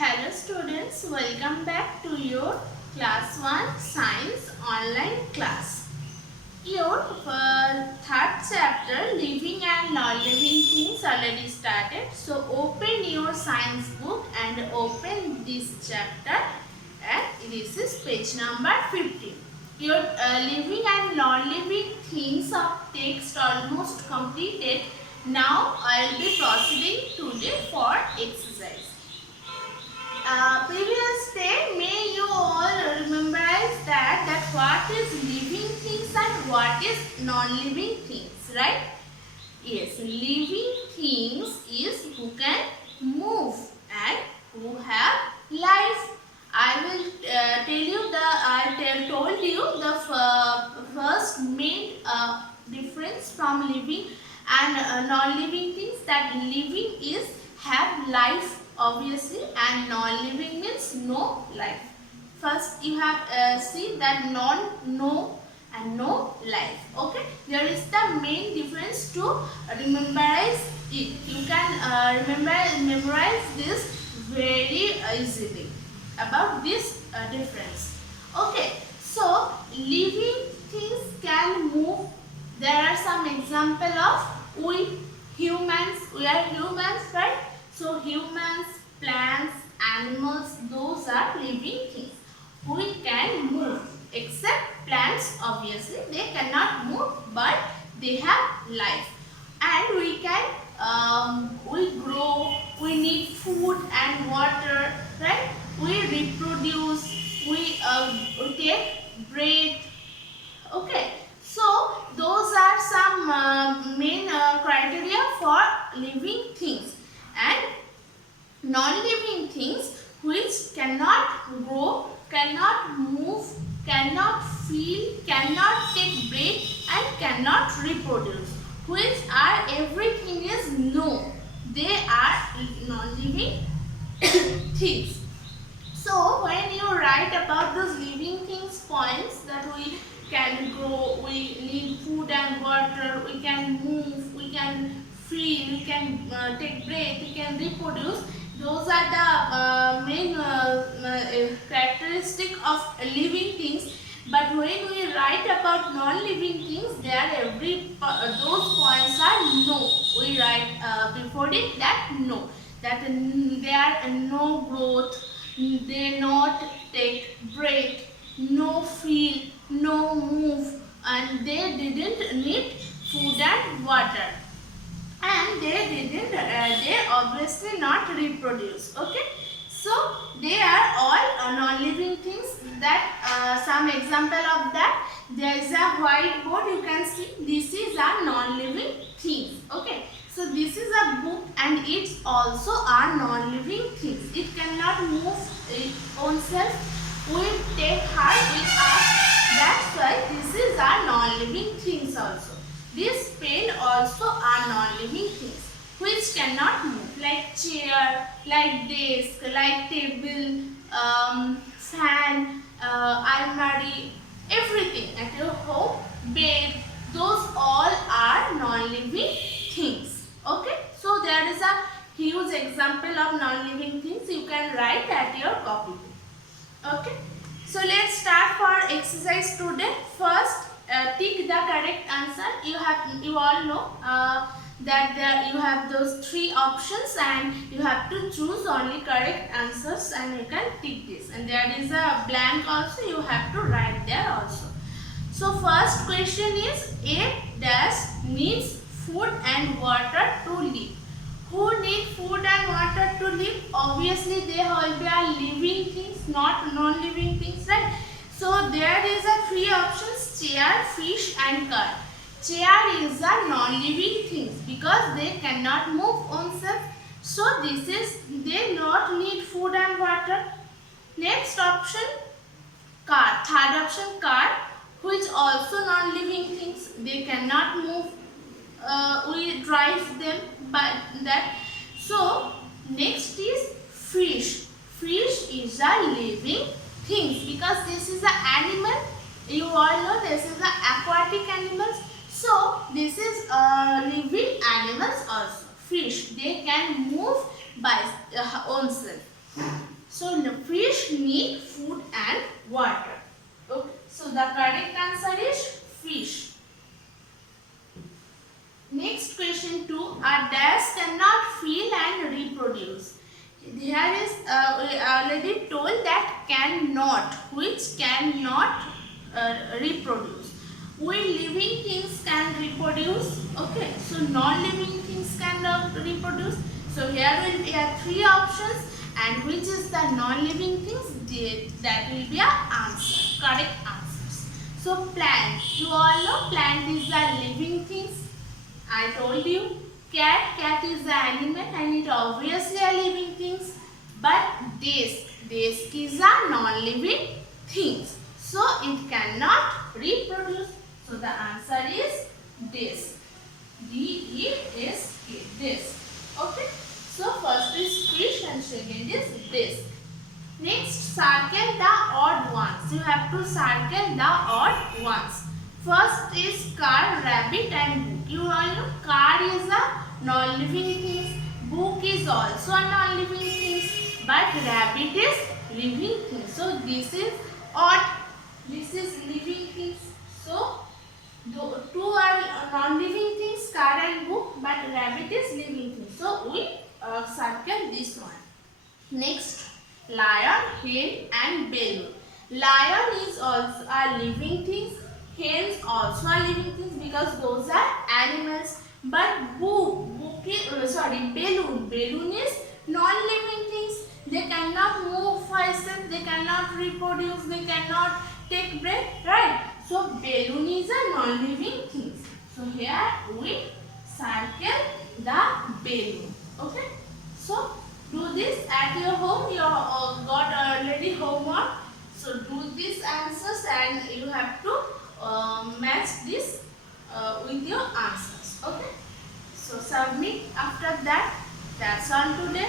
Hello students, welcome back to your class 1 science online class. Your third chapter living and non-living things already started. So open your science book and open this chapter, and this is page number 15. Your living and non-living things of text almost completed. Now I will be proceeding today for exercise. Previous day, may you all rememberize that what is living things and what is non-living things, right? Yes, living things is who can move and who have life. I will told you the first main difference from living and non-living things, that living is have life obviously and non-living means no life. First you have see that no and no life. Okay, here is the main difference to rememberize it. You can memorize this very easily about this difference. Okay, so living things can move. There are some example of we humans. We are humans, right? So humans, plants, animals, those are living things. We can move, except plants obviously they cannot move, but they have life. And we can we grow, we need food and water, right? We reproduce, we take breath. Okay, so those are some main criteria for living things. And non-living things which cannot grow, cannot move, cannot feel, cannot take breath and cannot reproduce, which are everything is no. They are non-living things. So when you write about those living things points, that we can grow, we need food and water, we can move, we can feel, we can take breath, we can reproduce, those are the main characteristic of living things. But when we write about non-living things, they are those points are no. We write before it that no, that they are no growth, they not take breath, no feel, no move, and they didn't need food and water, and they obviously not reproduce. Okay, so they are all non-living things. That some example of that, there is a whiteboard, you can see this is a non-living thing. Okay, so this is a book and it's also a non-living things. It cannot move its own self. We take her with us. That's why this is a non-living things also. This pen also are non-living things which cannot move, like chair, like desk, like table, fan, almari, everything at your home, bed, those all are non-living things. Okay, so there is a huge example of non-living things. You can write at your copy. Okay, so let's start for exercise today. First, tick the correct answer. You all know that you have those three options and you have to choose only correct answers, and you can tick this. And there is a blank also, you have to write there also. So first question is, a dash needs food and water to live. Who need food and water to live? Obviously they will be a living things, not non-living things, right? So there is a three options: chair, fish and car. Chair is a non-living things because they cannot move on self. So this is, they not need food and water. Next option, car. Third option, car, which also non-living things. They cannot move. We drive them by that. So next is fish. Fish is a living things because this is an animal. You all know this is the aquatic animals. So this is living animals also. Fish, they can move by own self. So the fish need food and water. Okay. So the correct answer is fish. Next question 2. A dash cannot feel and reproduce. Here is we already told that cannot, which cannot reproduce. We living things can reproduce. Okay, so non-living things cannot reproduce. So here will be three options, and which is the non-living things, that will be our answer, correct answers. So plant, you all know plant is the living things. I told you cat is the animal and it obviously a living things. But desk is a non-living things. So it cannot reproduce. So the answer is desk. D-E-S-K, desk. Okay. So first is fish and second is desk. Next, circle the odd ones. You have to circle the odd ones. First is car, rabbit and book. You all know car is a non-living thing. Book is also a non-living thing. But rabbit is living thing. So this is odd. This is living things. So two are non-living things, car and book. But rabbit is living thing. So we circle this one. Next, lion, hen and balloon. Lion is also a living thing. Hens also are living things because those are animals. But balloon is non-living things. They cannot move myself, they cannot reproduce, they cannot take breath, right? So balloon is a non-living thing. So here we circle the balloon. Okay. So do this at your home. You got already homework. So do these answers and you have to match this with your answers. Okay. So submit after that. That's all today.